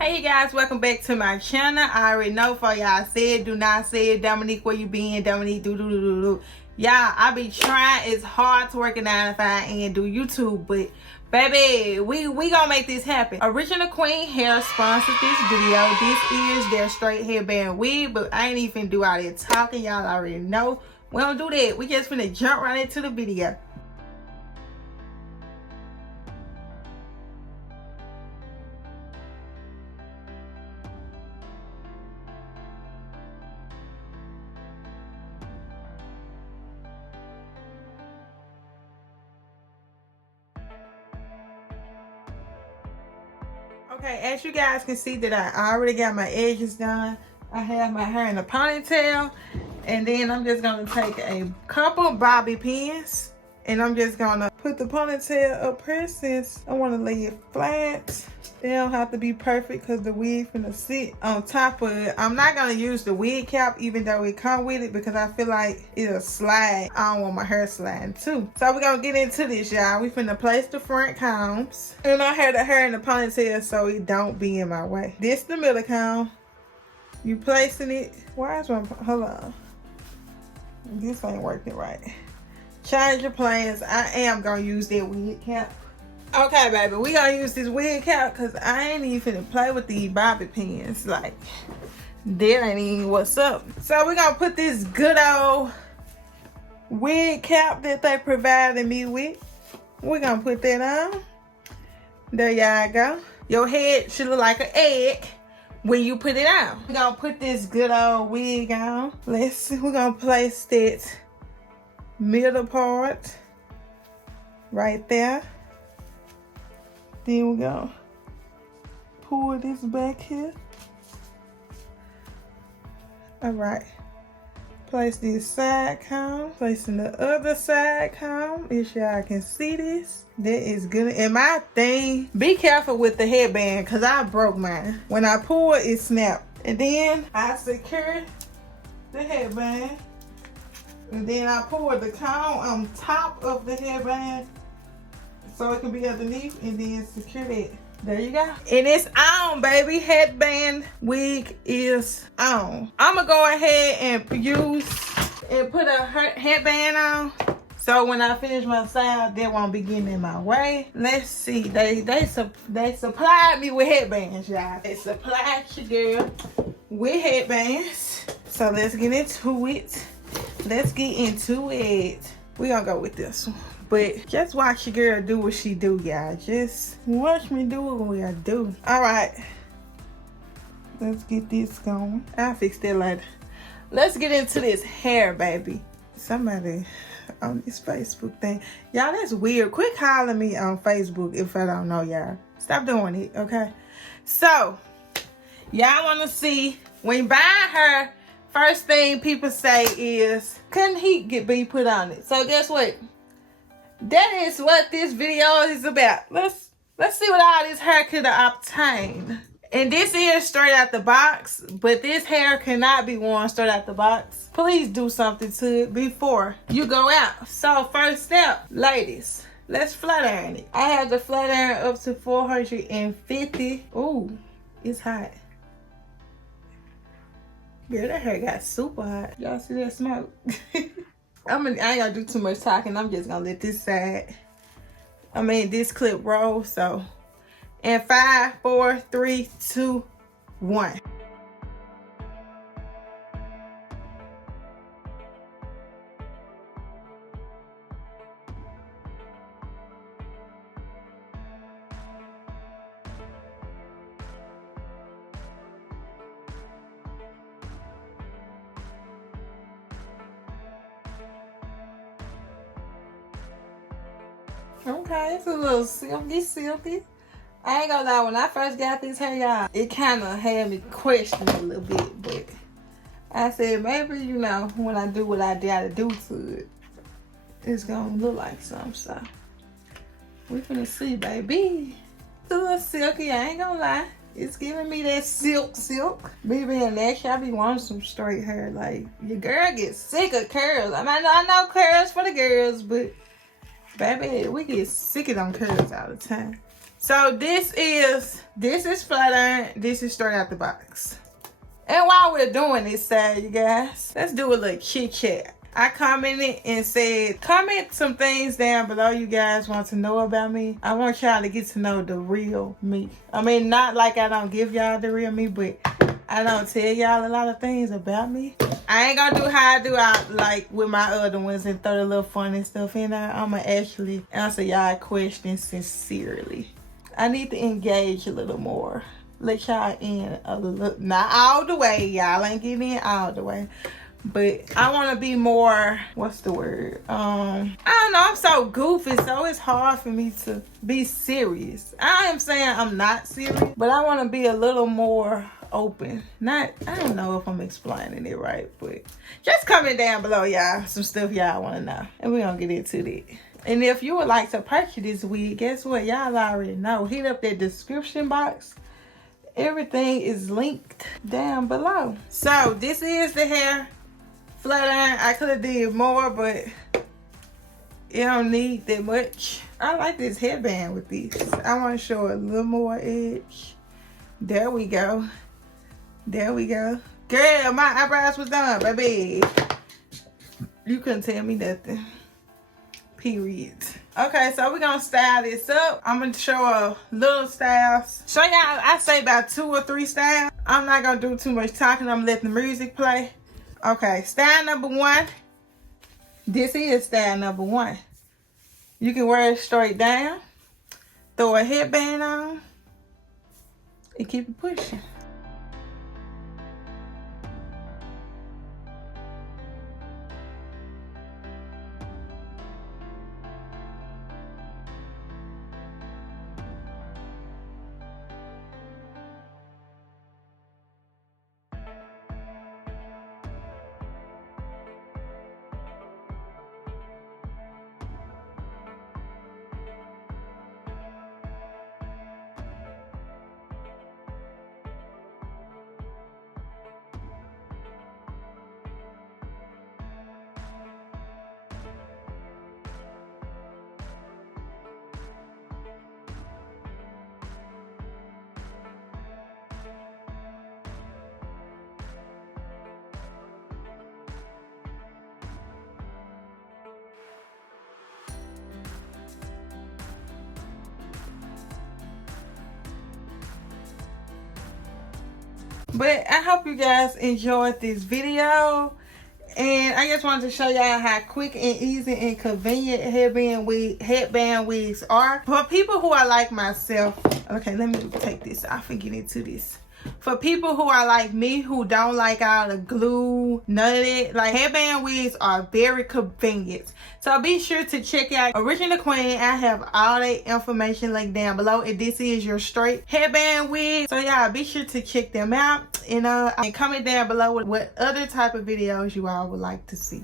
Hey you guys, welcome back to my channel. I already know for y'all said, do not say it. Dominique, where you been? Dominique, do. Y'all, I be trying. It's hard to work a 9 to 5 and do YouTube, but baby, we gonna make this happen. Original Queen Hair sponsored this video. This is their straight headband wig, but I ain't even do all that talking. Y'all already know. We don't do that. We just finna jump right into the video. Okay, as you guys can see that I already got my edges done. I have my hair in a ponytail. And then I'm just going to take a couple bobby pins. And I'm just going to put the ponytail up here since I want to lay it flat. They don't have to be perfect because the wig finna sit on top of it. I'm not going to use the wig cap even though it come with it because I feel like it'll slide. I don't want my hair sliding too. So we're going to get into this, y'all. We finna place the front combs. And I have the hair in the ponytail so it don't be in my way. This the middle comb. You placing it. Why is my, hold on. This ain't working right. Change your plans. I am gonna use that wig cap. Okay, baby, we gonna use this wig cap because I ain't even finna play with these bobby pins. Like, that ain't even what's up. So we're gonna put this good old wig cap that they provided me with. We're gonna put that on. There y'all go. Your head should look like an egg when you put it on. We're gonna put this good old wig on. Let's see, we're gonna place that middle part right there. Then we're gonna pull this back here. All right. Place this side comb. Placing the other side comb. If y'all can see this. That is good. And my thing, be careful with the headband because I broke mine. When I pull it, it snapped. And then I secure the headband. And then I pull the comb on top of the headband so it can be underneath and then secure it. There you go. And it's on, baby. Headband wig is on. I'm gonna go ahead and use and put a headband on. So when I finish my side, they won't be getting in my way. Let's see. They supplied me with headbands, y'all. They supplied your girl with headbands. So let's get into it. Let's get into it. We're gonna go with this one. But just watch your girl do what she do, y'all. Just watch me do what I do. All right. Let's get this going. I'll fix that later. Let's get into this hair, baby. Somebody on this Facebook thing. Y'all, that's weird. Quit calling me on Facebook if I don't know y'all. Stop doing it, okay? So, y'all want to see when buying her, first thing people say is, couldn't heat be put on it? So guess what? That is what this video is about. Let's see what all this hair could have obtained. And this is straight out the box, but this hair cannot be worn straight out the box. Please do something to it before you go out. So first step, ladies, let's flat iron it. I have the flat iron up to 450. Ooh, it's hot. Girl, that hair got super hot. Y'all see that smoke? I ain't gonna do too much talking. I'm just gonna let this clip roll. So, in 5, 4, 3, 2, 1. Okay, it's a little silky. I ain't gonna lie, when I first got this hair, y'all, it kind of had me question a little bit, but I said maybe, you know, when I do what I gotta do to it, it's gonna look like something, so we finna see, baby. It's a little silky, I ain't gonna lie. It's giving me that silk. Baby and LaShae, I be wanting some straight hair. Like, your girl gets sick of curls. I mean, I know curls for the girls, but baby, we get sick of them curls all the time. So this is flat iron. This is straight out the box. And while we're doing this side, you guys, let's do a little chit chat. I commented and said, comment some things down below you guys want to know about me. I want y'all to get to know the real me. I mean, not like I don't give y'all the real me, but I don't tell y'all a lot of things about me. I ain't gonna do how I do out like with my other ones and throw a little funny stuff in there. I'm gonna actually answer y'all questions sincerely. I need to engage a little more. Let y'all in a little, not all the way. Y'all ain't getting in all the way. But I want to be more, what's the word? I don't know, I'm so goofy, so it's hard for me to be serious. I am saying I'm not serious, but I want to be a little more open. I don't know if I'm explaining it right, but just comment down below, y'all, some stuff y'all want to know. And we're going to get into that. And if you would like to purchase this wig, guess what? Y'all already know. Hit up that description box. Everything is linked down below. So this is the hair. Flat iron. I could have did more, but it don't need that much. I like this headband with these. I want to show a little more edge. There we go. There we go. Girl, my eyebrows was done, baby. You couldn't tell me nothing. Period. Okay, so we're gonna style this up. I'm gonna show a little styles. Show y'all, I say about 2 or 3 styles. I'm not gonna do too much talking. I'm gonna let the music play. Okay, style number 1. This is style number 1. You can wear it straight down, throw a headband on, and keep it pushing. But I hope you guys enjoyed this video. And I just wanted to show y'all how quick and easy and convenient headband wigs are. For people who are like myself. Okay, let me take this off and get into this. For people who are like me, who don't like all the glue, none of it, like headband wigs are very convenient. So be sure to check out Original Queen. I have all that information linked down below. And this is your straight headband wig. So y'all be sure to check them out. And comment down below what other type of videos you all would like to see.